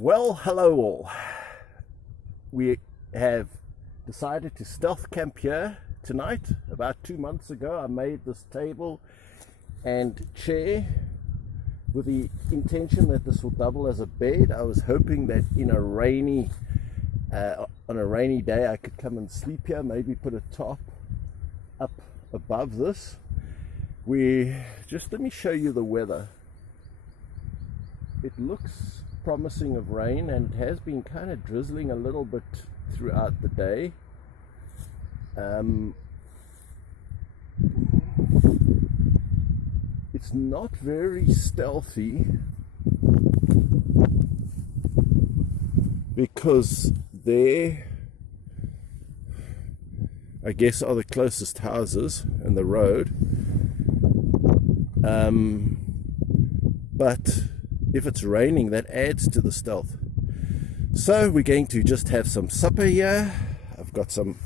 Well, hello all. We have decided to stealth camp here tonight. About 2 months ago, I made this table and chair with the intention that this will double as a bed. I was hoping that on a rainy day, I could come and sleep here, maybe put a top up above this. Let me show you the weather. It looks promising of rain and has been kind of drizzling a little bit throughout the day. It's not very stealthy because there, I guess, are the closest houses and the road. But if it's raining, that adds to the stealth. So we're going to just have some supper here. I've got some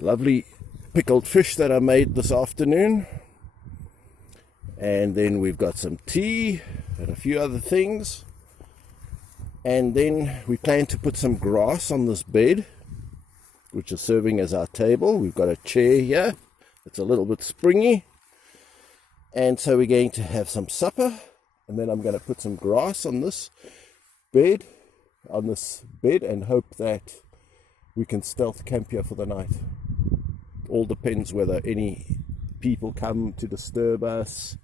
lovely pickled fish that I made this afternoon. And then we've got some tea and a few other things. And then we plan to put some grass on this bed, which is serving as our table. We've got a chair here. It's a little bit springy. And so we're going to have some supper. And then I'm going to put some grass on this bed, and hope that we can stealth camp here for the night. All depends whether any people come to disturb us,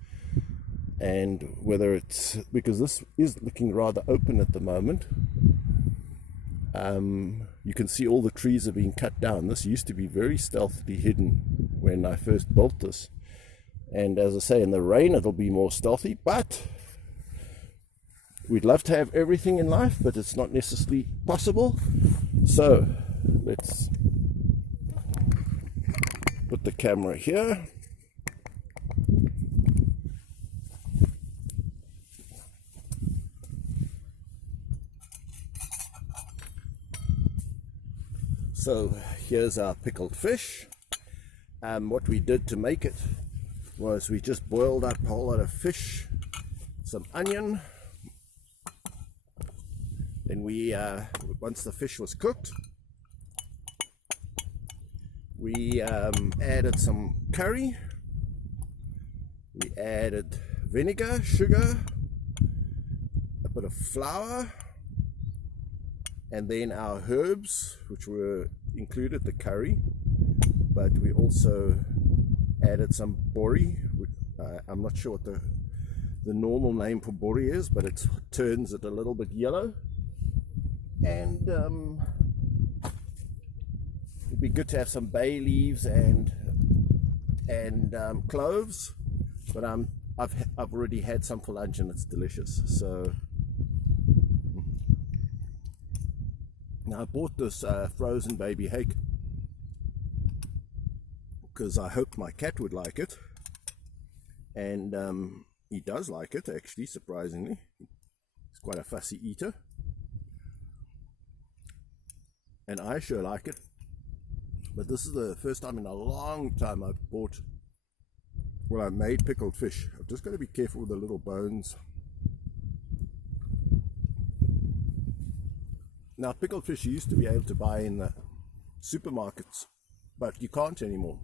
and whether it's because this is looking rather open at the moment. You can see all the trees are being cut down. This used to be very stealthily hidden when I first built this. And as I say, in the rain it'll be more stealthy, but we'd love to have everything in life, but it's not necessarily possible. So let's put the camera here. So here's our pickled fish. What we did to make it was we just boiled up a whole lot of fish, some onion. Then once the fish was cooked, we added some curry, we added vinegar, sugar, a bit of flour, and then our herbs, which were included the curry, but we also added some bori. I'm not sure what the normal name for bori is, but it turns it a little bit yellow. And it'd be good to have some bay leaves and cloves, but I've already had some for lunch and it's delicious. So now I bought this frozen baby hake because I hoped my cat would like it, and he does like it, actually, surprisingly. He's quite a fussy eater. And I sure like it, but this is the first time in a long time I've made pickled fish. I've just got to be careful with the little bones. Now, pickled fish you used to be able to buy in the supermarkets, but you can't anymore.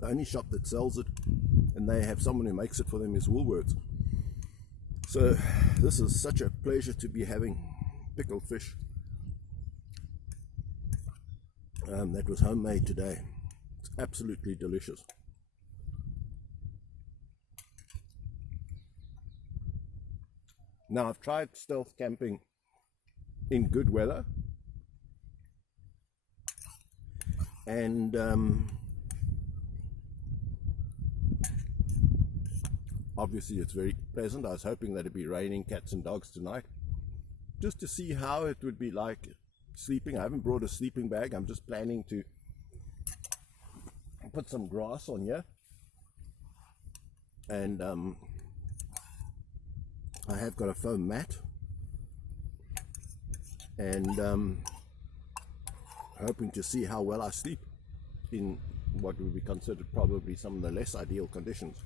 The only shop that sells it, and they have someone who makes it for them, is Woolworths. So this is such a pleasure to be having pickled fish. That was homemade today. It's absolutely delicious. Now, I've tried stealth camping in good weather, and obviously it's very pleasant. I was hoping that it'd be raining cats and dogs tonight, just to see how it would be like sleeping. I haven't brought a sleeping bag. I'm just planning to put some grass on here, and I have got a foam mat, and hoping to see how well I sleep in what would be considered probably some of the less ideal conditions.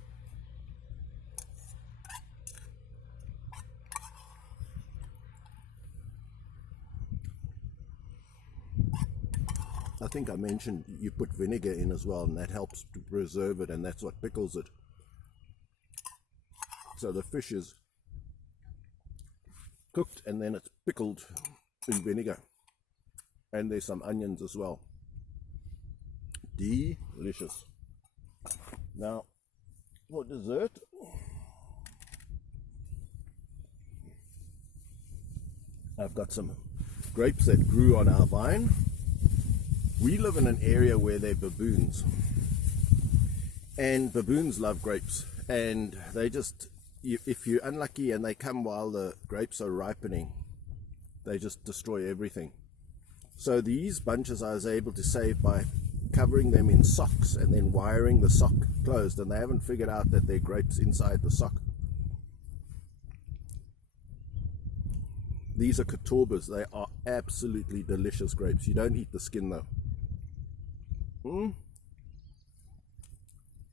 I think I mentioned you put vinegar in as well, and that helps to preserve it, and that's what pickles it. So the fish is cooked and then it's pickled in vinegar, and there's some onions as well. Delicious. Now for dessert, I've got some grapes that grew on our vine. We live in an area where there are baboons, and baboons love grapes, and they just, if you're unlucky and they come while the grapes are ripening, they just destroy everything. So these bunches I was able to save by covering them in socks and then wiring the sock closed, and they haven't figured out that there are grapes inside the sock. These are Katorbas. They are absolutely delicious grapes. You don't eat the skin though.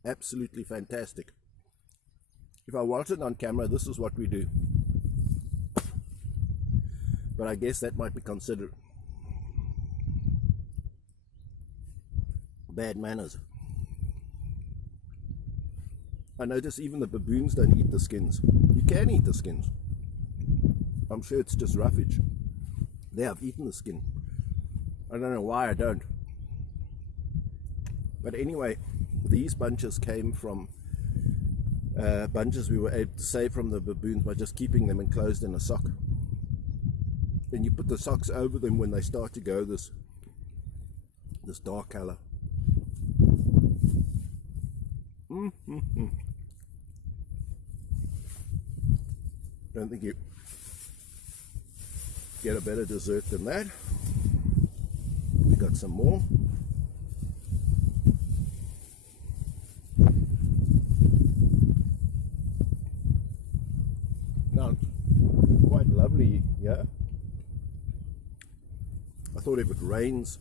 Absolutely fantastic. If I wanted on camera, this is what we do. But I guess that might be considered bad manners. I notice even the baboons don't eat the skins. You can eat the skins. I'm sure it's just roughage. There, I've eaten the skin. I don't know why I don't. But anyway, these bunches came from bunches we were able to save from the baboons by just keeping them enclosed in a sock. And you put the socks over them when they start to go this dark color. Don't think you get a better dessert than that. We got some more. Now, quite lovely, yeah. I thought if it rains,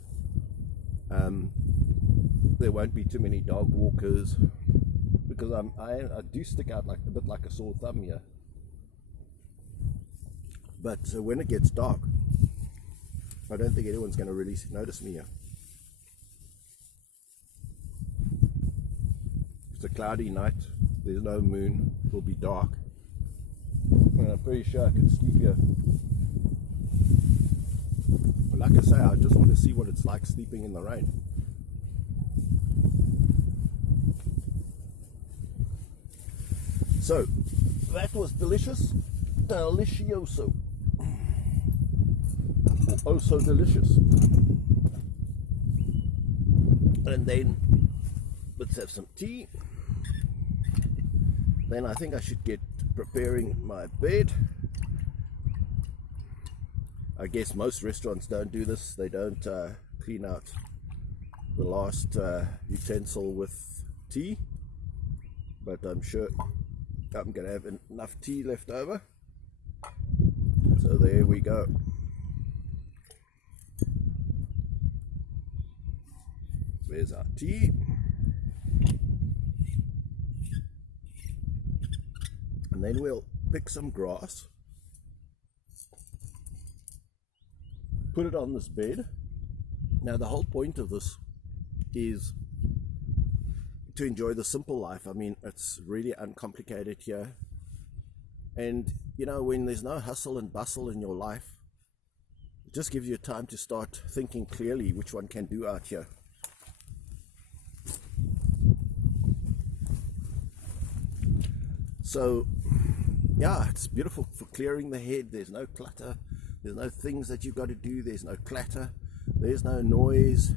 there won't be too many dog walkers, because I do stick out like a bit like a sore thumb here. But when it gets dark, I don't think anyone's going to really notice me here. It's a cloudy night, there's no moon, it will be dark, and I'm pretty sure I can sleep here. But like I say, I just want to see what it's like sleeping in the rain. So, that was delicious, delicioso. Oh, so delicious. And then let's have some tea. Then I think I should get preparing my bed. I guess most restaurants don't do this. They don't clean out the last utensil with tea, but I'm sure I'm gonna have enough tea left over. So there we go. There's our tea. And then we'll pick some grass, put it on this bed. Now the whole point of this is to enjoy the simple life. I mean, it's really uncomplicated here. And you know, when there's no hustle and bustle in your life, it just gives you time to start thinking clearly which one can do out here. So yeah, it's beautiful for clearing the head. There's no clutter, there's no things that you've got to do, there's no clatter, there's no noise.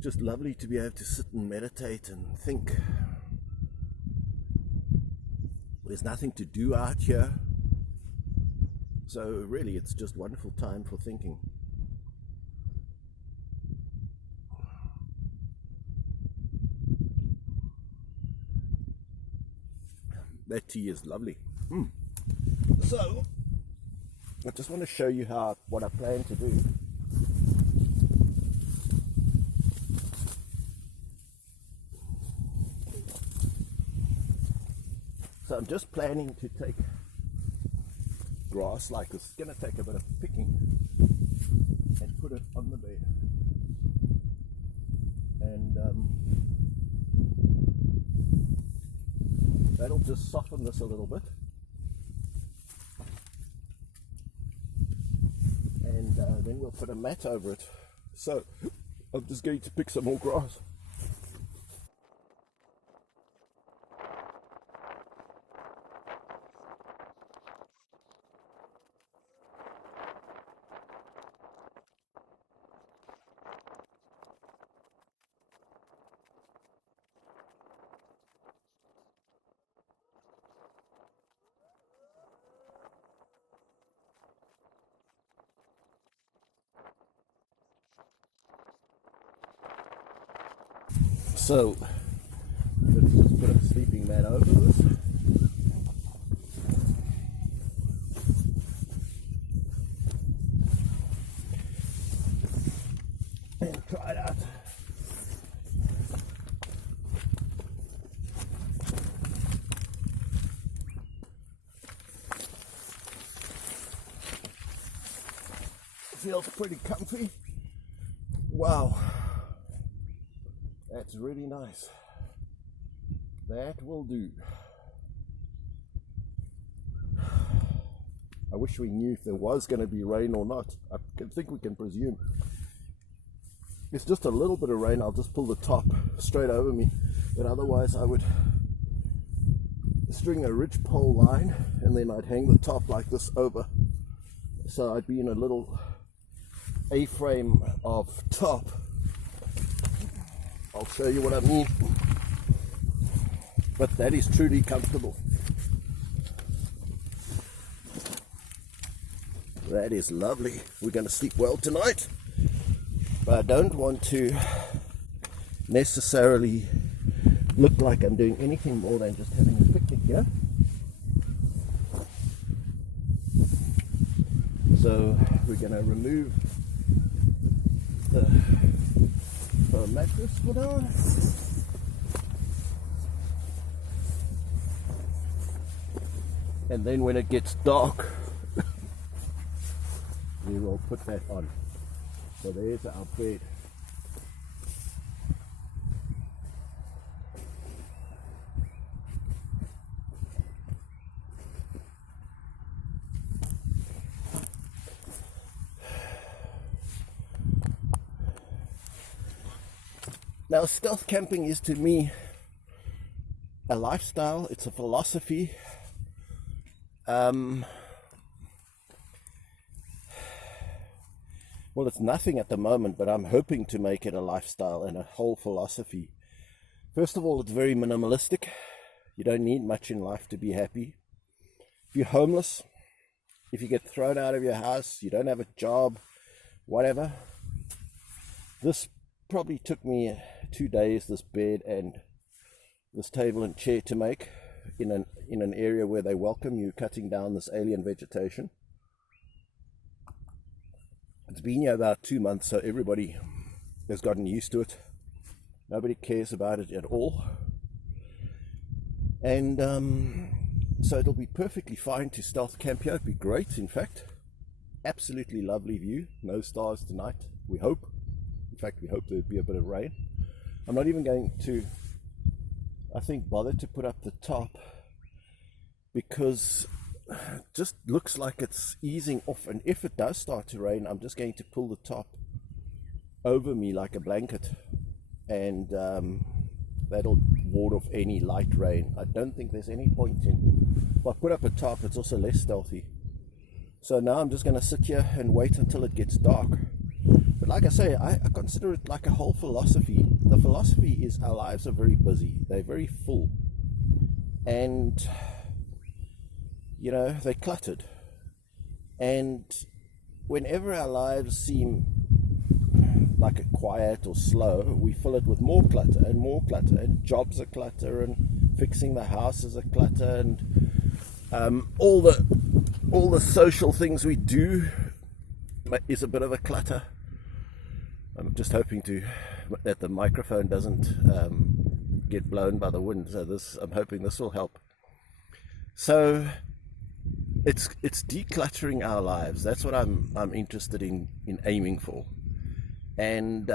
Just lovely to be able to sit and meditate and think. There's nothing to do out here, so really it's just wonderful time for thinking. That tea is lovely. So I just want to show you what I plan to do. So I'm just planning to take grass like this. It's going to take a bit of picking and put it on the bed. and that'll just soften this a little bit. And then we'll put a mat over it. So I'm just going to pick some more grass. So let's just put a sleeping mat over this. And try it out. Feels pretty comfy. Wow. That's really nice. That will do. I wish we knew if there was going to be rain or not. I think we can presume. It's just a little bit of rain, I'll just pull the top straight over me. But otherwise I would string a ridgepole line and then I'd hang the top like this over. So I'd be in a little A-frame of top. I'll show you what I mean. But that is truly comfortable. That is lovely. We're going to sleep well tonight. But I don't want to necessarily look like I'm doing anything more than just having a picnic here. So we're going to remove the mattress for now. And then when it gets dark, we will put that on. So there's our bed. Now, stealth camping is to me a lifestyle, it's a philosophy. Well, it's nothing at the moment, but I'm hoping to make it a lifestyle and a whole philosophy. First of all, it's very minimalistic. You don't need much in life to be happy. If you're homeless, if you get thrown out of your house, you don't have a job, whatever. This probably took me 2 days, this bed and this table and chair to make in an area where they welcome you, cutting down this alien vegetation. It's been here about 2 months, so everybody has gotten used to it. Nobody cares about it at all. And so it'll be perfectly fine to stealth camp here. It'd be great, in fact. Absolutely lovely view. No stars tonight, we hope. In fact, we hope there'd be a bit of rain. I'm not even going to, I think, bother to put up the top because it just looks like it's easing off, and if it does start to rain, I'm just going to pull the top over me like a blanket, and that'll ward off any light rain. I don't think there's any point in, if I put up a top, it's also less stealthy. So now I'm just going to sit here and wait until it gets dark. But like I say, I consider it like a whole philosophy. The philosophy is our lives are very busy, they're very full, and you know, they're cluttered. And whenever our lives seem like a quiet or slow, we fill it with more clutter, and jobs are clutter, and fixing the house is a clutter, and all the social things we do is a bit of a clutter. I'm just hoping that the microphone doesn't get blown by the wind. So I'm hoping this will help. So it's decluttering our lives. That's what I'm interested in aiming for. And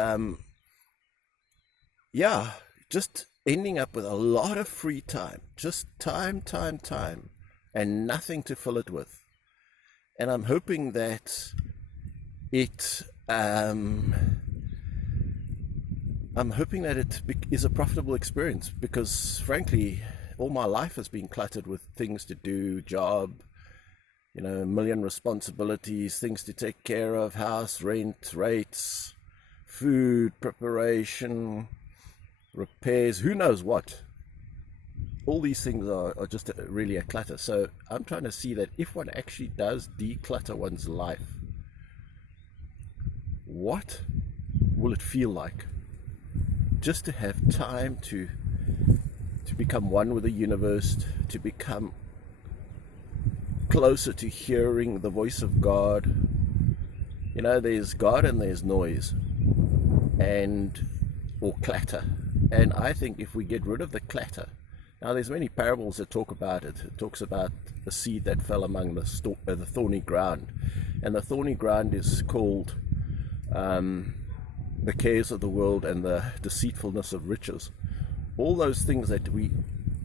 yeah, just ending up with a lot of free time, just time, and nothing to fill it with. And I'm hoping that it, I'm hoping that it is a profitable experience, because frankly, all my life has been cluttered with things to do, job, a million responsibilities, things to take care of, house, rent, rates, food, preparation, repairs, who knows what. All these things are just really a clutter. So I'm trying to see that if one actually does declutter one's life, what will it feel like? Just to have time to become one with the universe, to become closer to hearing the voice of God. There's God and there's noise, or clatter. And I think if we get rid of the clatter, now there's many parables that talk about it. It talks about the seed that fell among the thorny ground, and the thorny ground is called the cares of the world and the deceitfulness of riches. All those things that we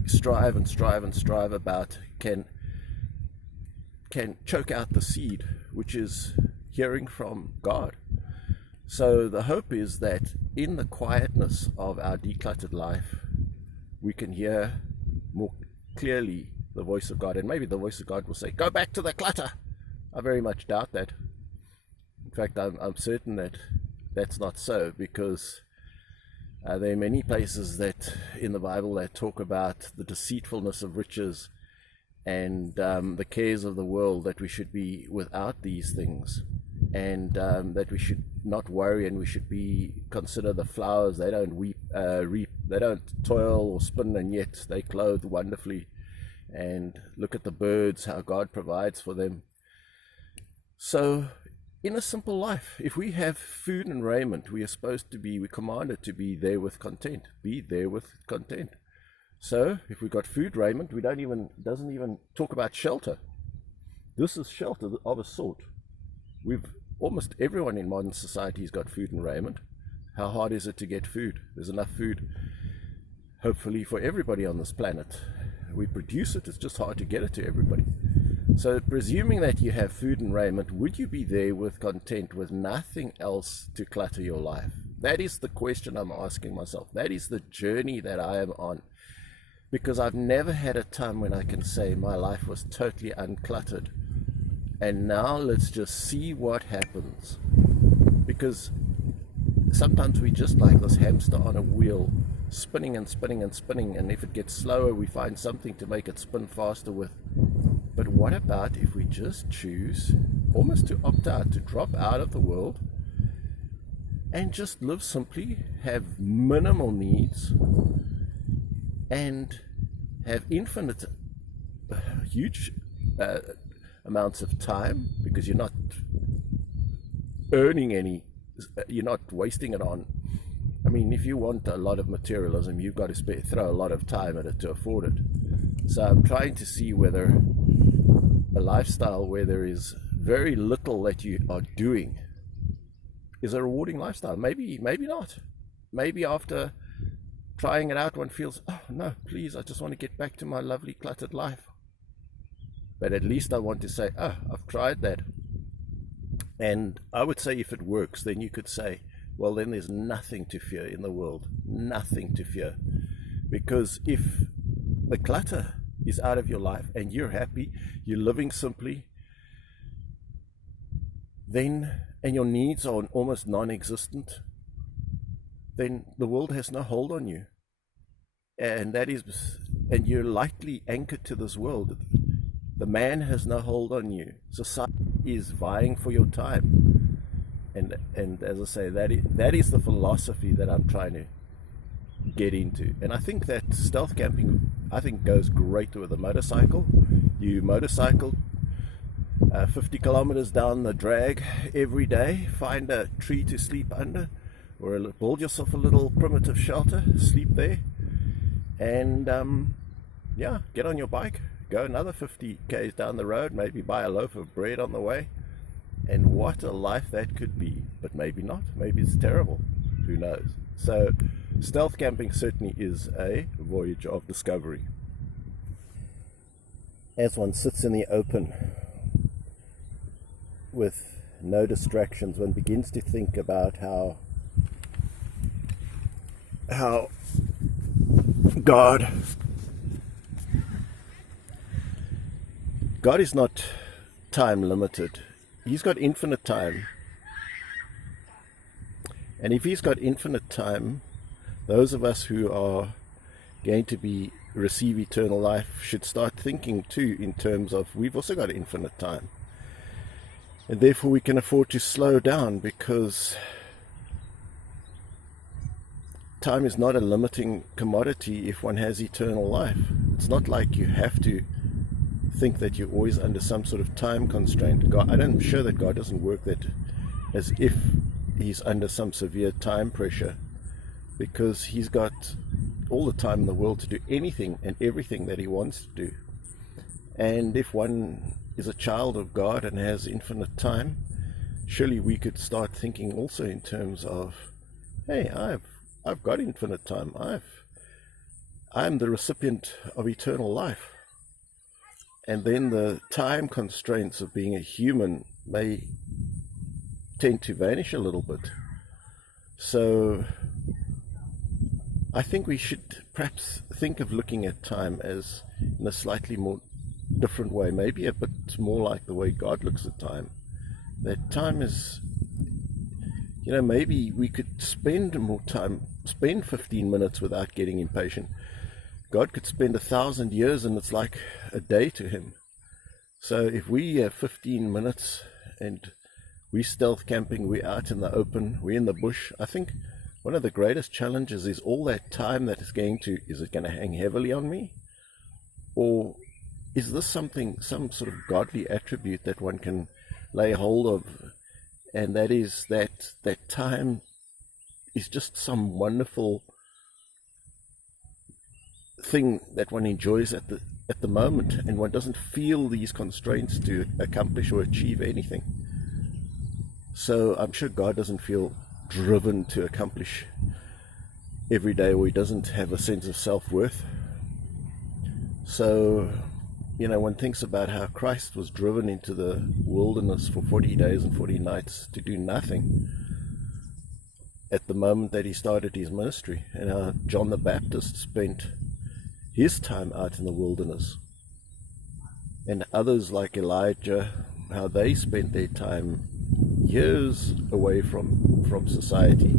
strive about can choke out the seed, which is hearing from God. So the hope is that in the quietness of our decluttered life, we can hear more clearly the voice of God. And maybe the voice of God will say, go back to the clutter. I very much doubt that. In fact, I'm certain that that's not so, because there are many places that in the Bible that talk about the deceitfulness of riches and the cares of the world, that we should be without these things, and that we should not worry, and we should consider the flowers. They don't reap, they don't toil or spin, and yet they clothe wonderfully. And look at the birds, how God provides for them. So in a simple life, if we have food and raiment, we're commanded to be there with content. Be there with content. So if we've got food, raiment, doesn't even talk about shelter. This is shelter of a sort. Almost everyone in modern society has got food and raiment. How hard is it to get food? There's enough food, hopefully, for everybody on this planet. We produce it, it's just hard to get it to everybody. So presuming that you have food and raiment, would you be there with content, with nothing else to clutter your life? That is the question I'm asking myself. That is the journey that I am on. Because I've never had a time when I can say my life was totally uncluttered. And now let's just see what happens. Because sometimes we just like this hamster on a wheel, spinning and spinning and spinning. And if it gets slower, we find something to make it spin faster with. But what about if we just choose almost to opt out, to drop out of the world and just live simply, have minimal needs, and have infinite, huge amounts of time, because you're not earning any, you're not wasting it on. I mean, if you want a lot of materialism, you've got to throw a lot of time at it to afford it. So I'm trying to see whether a lifestyle where there is very little that you are doing is a rewarding lifestyle. Maybe not. Maybe after trying it out, one feels, oh no, please, I just want to get back to my lovely cluttered life. But at least I want to say, oh, I've tried that. And I would say if it works, then you could say, well, then there's nothing to fear in the world. Nothing to fear. Because if the clutter is out of your life and you're happy, you're living simply, then, and your needs are almost non-existent, then the world has no hold on you. And you're lightly anchored to this world. The man has no hold on you. Society is vying for your time. And as I say, that is the philosophy that I'm trying to get into. And I think that stealth camping, goes great with a motorcycle. You motorcycle 50 kilometers down the drag every day, find a tree to sleep under, or build yourself a little primitive shelter, sleep there, and get on your bike, go another 50 k's down the road, maybe buy a loaf of bread on the way. And what a life that could be. But maybe not. Maybe it's terrible. Who knows? So stealth camping certainly is a voyage of discovery. As one sits in the open with no distractions, one begins to think about how God is not time limited. He's got infinite time. And if he's got infinite time, those of us who are going to receive eternal life should start thinking too in terms of we've also got infinite time. And therefore we can afford to slow down, because time is not a limiting commodity if one has eternal life. It's not like you have to think that you're always under some sort of time constraint. I'm sure that God doesn't work that as if he's under some severe time pressure, because he's got all the time in the world to do anything and everything that he wants to do. And if one is a child of God and has infinite time, surely we could start thinking also in terms of, hey, I've got infinite time. I'm the recipient of eternal life. And then the time constraints of being a human may tend to vanish a little bit. So I think we should perhaps think of looking at time as in a slightly more different way, maybe a bit more like the way God looks at time. That time is, maybe we could spend more time, spend 15 minutes without getting impatient. God could spend 1,000 years and it's like a day to him. So if we have 15 minutes and we stealth camping, we're out in the open, we're in the bush, I think one of the greatest challenges is all that time that is it going to hang heavily on me? Or is this some sort of godly attribute that one can lay hold of? And that is that time is just some wonderful thing that one enjoys at the moment, and one doesn't feel these constraints to accomplish or achieve anything. So I'm sure God doesn't feel driven to accomplish every day, or he doesn't have a sense of self-worth. So one thinks about how Christ was driven into the wilderness for 40 days and 40 nights to do nothing at the moment that he started his ministry, and how John the Baptist spent his time out in the wilderness, and others like Elijah, how they spent their time years away from society.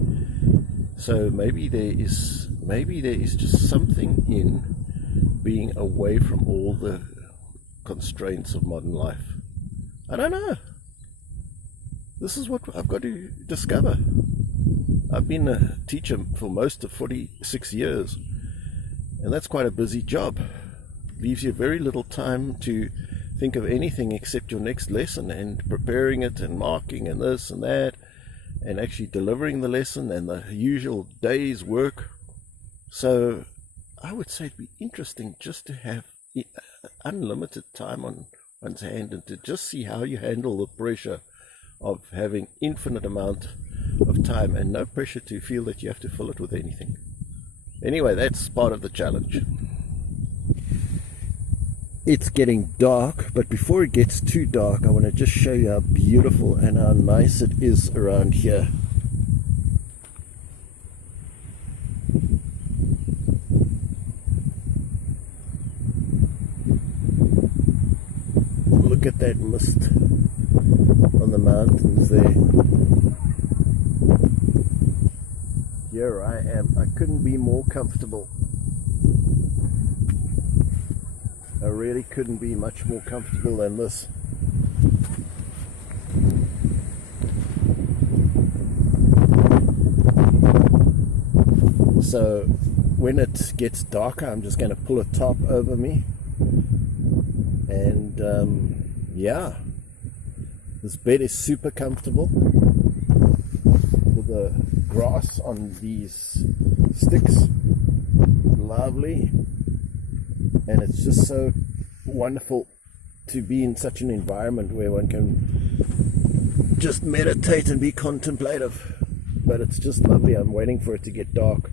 So maybe there is just something in being away from all the constraints of modern life. I don't know. This is what I've got to discover. I've been a teacher for most of 46 years, and that's quite a busy job. Leaves you very little time to think of anything except your next lesson and preparing it and marking and this and that, and actually delivering the lesson and the usual day's work. So I would say it'd be interesting just to have unlimited time on one's hand, and to just see how you handle the pressure of having infinite amount of time and no pressure to feel that you have to fill it with anything. Anyway, that's part of the challenge. It's getting dark, but before it gets too dark, I want to just show you how beautiful and how nice it is around here. Look at that mist on the mountains there. Here I am. I couldn't be more comfortable. I really couldn't be much more comfortable than this. So when it gets darker, I'm just going to pull a tarp over me, and yeah, this bed is super comfortable with the grass on these sticks. Lovely. And it's just so wonderful to be in such an environment where one can just meditate and be contemplative. but it's just lovely. I'm waiting for it to get dark.